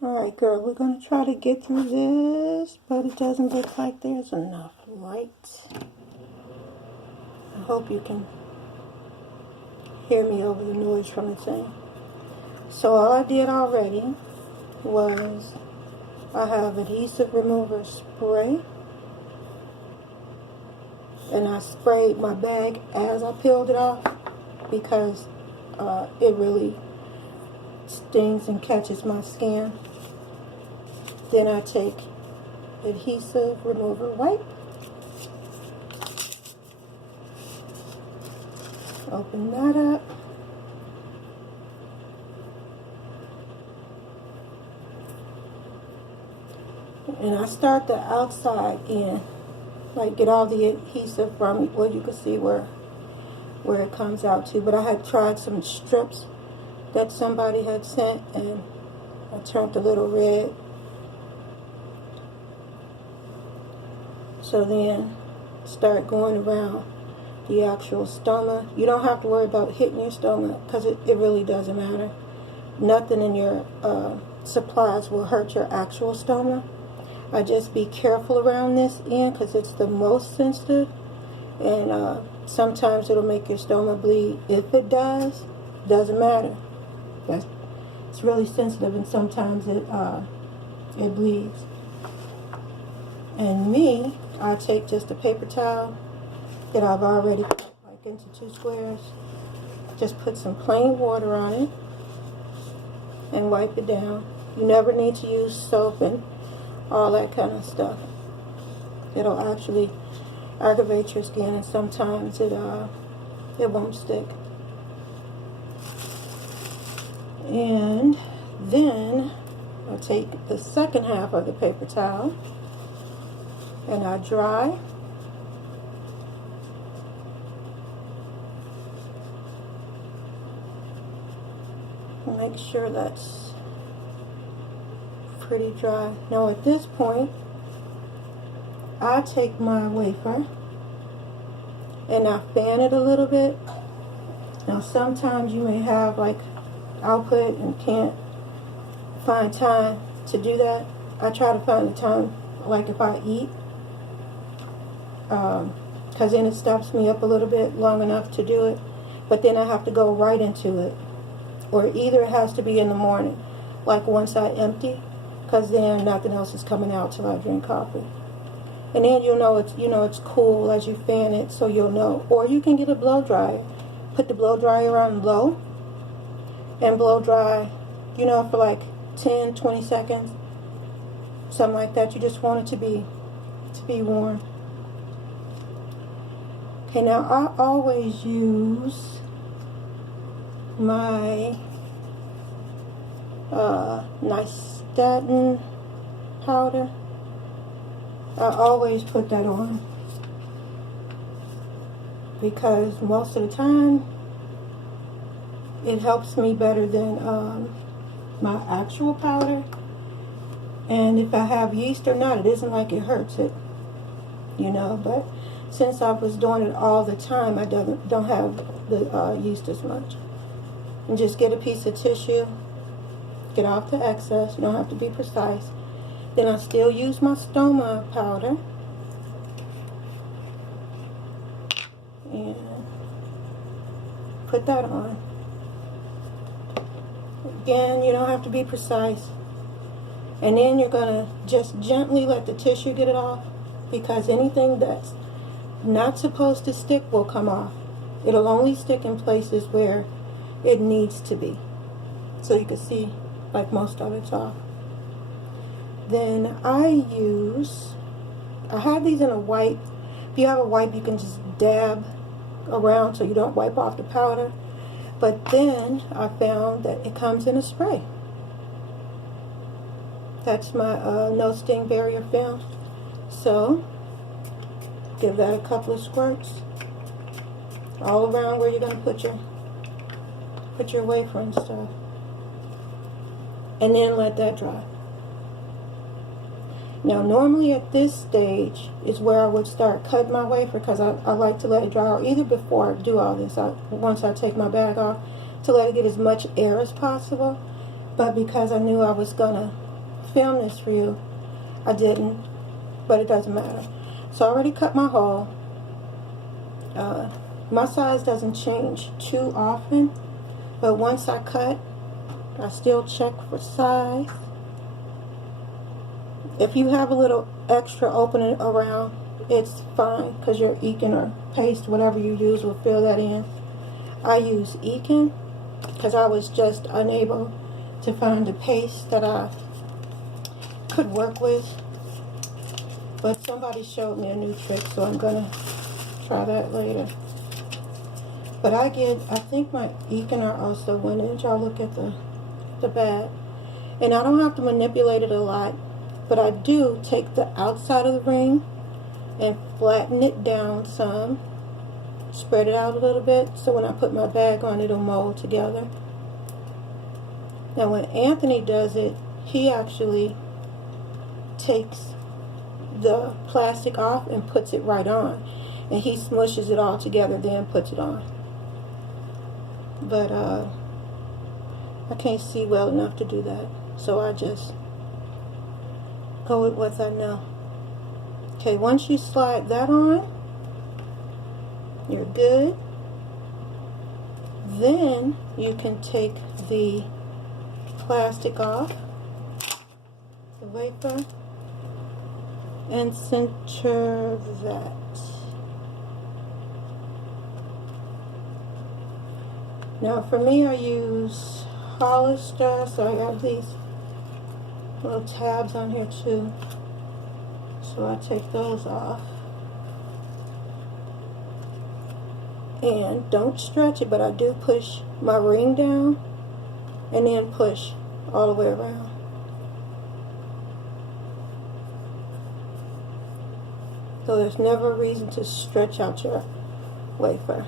Alright, girl, we're going to try to get through this, but it doesn't look like there's enough light. I hope you can hear me over the noise from the thing. So all I did already was I have adhesive remover spray, and I sprayed my bag as I peeled it off because it really stings and catches my skin. Then I take adhesive remover wipe, open that up, and I start the outside end, like get all the adhesive from it. Well, you can see where it comes out to, but I had tried some strips that somebody had sent, and I turned a little red. So then start going around the actual stoma. You don't have to worry about hitting your stoma because it really doesn't matter. Nothing in your supplies will hurt your actual stoma. I just be careful around this end because it's the most sensitive, and sometimes it'll make your stoma bleed. If it does, doesn't matter. It's really sensitive, and sometimes it bleeds. And me, I take just a paper towel that I've already cut like into 2 squares. Just put some plain water on it and wipe it down. You never need to use soap and all that kind of stuff. It'll actually aggravate your skin, and sometimes it won't stick. And then I take the second half of the paper towel and I dry. Make sure that's pretty dry. Now at this point, I take my wafer and I fan it a little bit. Now sometimes you may have like output and can't find time to do that. I try to find the time like if I eat, because then it stops me up a little bit long enough to do it, but then I have to go right into it, or either it has to be in the morning, like once I empty, because then nothing else is coming out till I drink coffee. And then you'll know it's cool as you fan it, so you'll know. Or you can get a blow dryer, put the blow dryer on low and blow dry, for like 10-20 seconds, something like that. You just want it to be warm. Okay, now I always use my nystatin powder. I always put that on because most of the time it helps me better than my actual powder. And if I have yeast or not, it isn't like it hurts it, but since I was doing it all the time, I don't have the yeast as much. And just get a piece of tissue, get off the excess. You don't have to be precise. Then I still use my stoma powder, and put that on. Again, you don't have to be precise. And then you're going to just gently let the tissue get it off, because anything that's not supposed to stick will come off. It'll only stick in places where it needs to be. So you can see like most of it's off. Then I have these in a wipe. If you have a wipe, you can just dab around so you don't wipe off the powder. But then I found that it comes in a spray. That's my no sting barrier film. So give that a couple of squirts all around where you're going to put your wafer and stuff, and then let that dry. Now normally at this stage is where I would start cutting my wafer, because I like to let it dry, or either before I do all this, once I take my bag off, to let it get as much air as possible. But because I knew I was gonna film this for you. I didn't, but it doesn't matter. So I already cut my hole. My size doesn't change too often, but once I cut, I still check for size. If you have a little extra opening around, it's fine, because your Ekin or paste, whatever you use, will fill that in. I use Ekin because I was just unable to find a paste that I could work with. But somebody showed me a new trick, so I'm gonna try that later. But I think my Ekin are also 1 inch. I'll look at the bag. And I don't have to manipulate it a lot, but I do take the outside of the ring and flatten it down some. Spread it out a little bit, so when I put my bag on, it'll mold together. Now when Anthony does it, he actually takes the plastic off and puts it right on. And he smushes it all together, then puts it on. But I can't see well enough to do that, so I just go with what I know. Okay, once you slide that on, you're good. Then you can take the plastic off the wafer and center that. Now for me, I use Hollister, so I have these little tabs on here too. So I take those off. And don't stretch it, but I do push my ring down and then push all the way around. So there's never a reason to stretch out your wafer.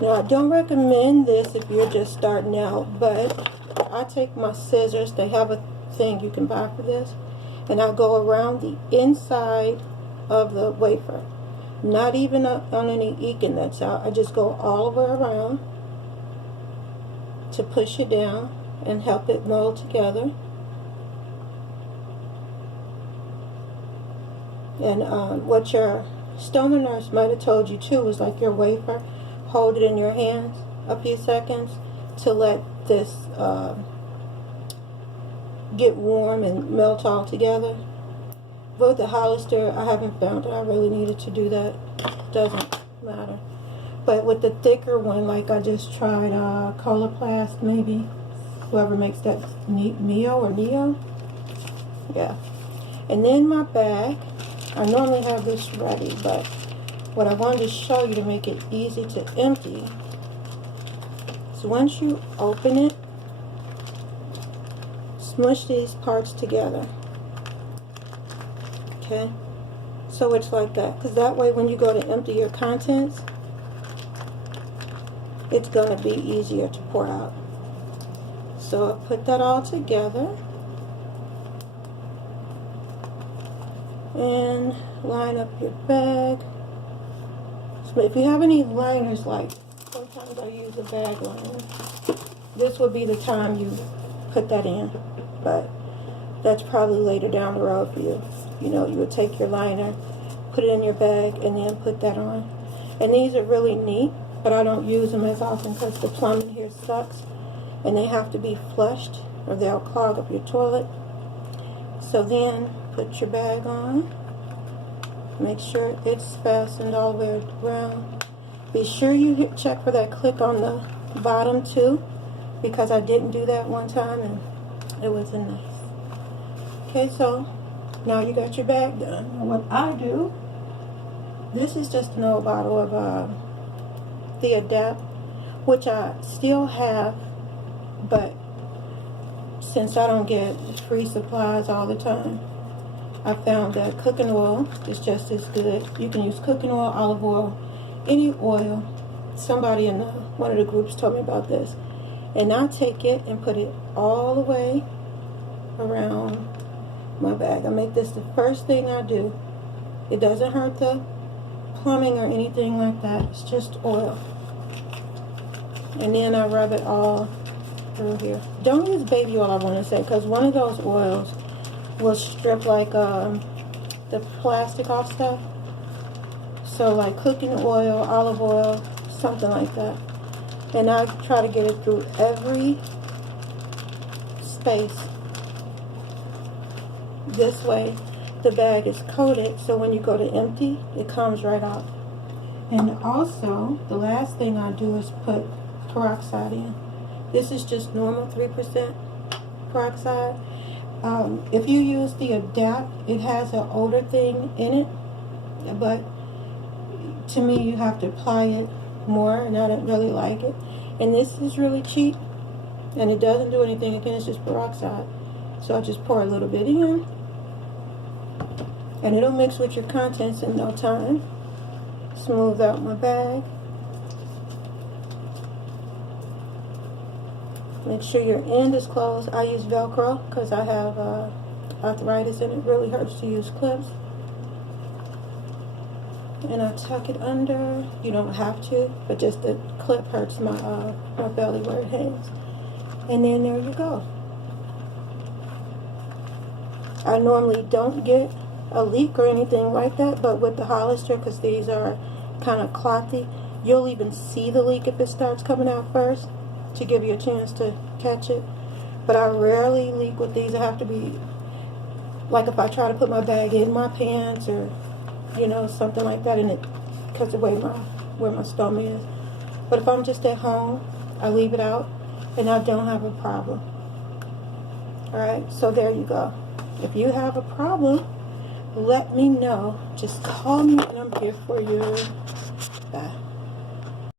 Now I don't recommend this if you're just starting out, but I take my scissors, they have a thing you can buy for this, and I go around the inside of the wafer. Not even on any Ekin that's out. I just go all the way around to push it down and help it mold together. And what your stoma nurse might have told you too was like your wafer, hold it in your hands a few seconds to let this get warm and melt all together. But with the Hollister, I haven't found that I really needed to do that. Doesn't matter. But with the thicker one, like I just tried Coloplast, maybe. Whoever makes that, Neo or Neo? Yeah. And then my bag. I normally have this ready, but what I wanted to show you to make it easy to empty is once you open it, smush these parts together. Okay, so it's like that, because that way when you go to empty your contents, it's going to be easier to pour out. So I put that all together and line up your bag. So if you have any liners, like sometimes I use a bag liner, this would be the time you put that in, but that's probably later down the road for you. You know, you would take your liner, put it in your bag, and then put that on. And these are really neat, but I don't use them as often because the plumbing here sucks, and they have to be flushed or they'll clog up your toilet. So then, put your bag on. Make sure it's fastened all the way around. Be sure you check for that click on the bottom too, because I didn't do that one time and it was a mess. Okay, so now you got your bag done. Now what I do, this is just an old bottle of the Adapt, which I still have, but since I don't get free supplies all the time, I found that cooking oil is just as good. You can use cooking oil, olive oil, any oil. Somebody in one of the groups told me about this. And I take it and put it all the way around my bag. I make this the first thing I do. It doesn't hurt the plumbing or anything like that. It's just oil. And then I rub it all through here. Don't use baby oil, I want to say, because one of those oils will strip like the plastic off stuff. So like cooking oil, olive oil, something like that. And I try to get it through every space. This way the bag is coated, so when you go to empty, it comes right out. And also, the last thing I do is put peroxide in. This is just normal 3% peroxide. If you use the Adapt, it has an odor thing in it, but to me you have to apply it more, and I don't really like it. And this is really cheap, and it doesn't do anything. Again, it's just peroxide. So I just pour a little bit in, and it'll mix with your contents in no time. Smooth out my bag. Make sure your end is closed. I use Velcro because I have arthritis and it really hurts to use clips. And I tuck it under. You don't have to, but just the clip hurts my my belly where it hangs. And then there you go. I normally don't get a leak or anything like that, but with the Hollister, because these are kind of clothy, you'll even see the leak if it starts coming out first, to give you a chance to catch it. But I rarely leak with these. I have to be, like if I try to put my bag in my pants or, you know, something like that, and it cuts away where my stomach is. But if I'm just at home, I leave it out, and I don't have a problem. Alright, so there you go. If you have a problem, let me know. Just call me and I'm here for you.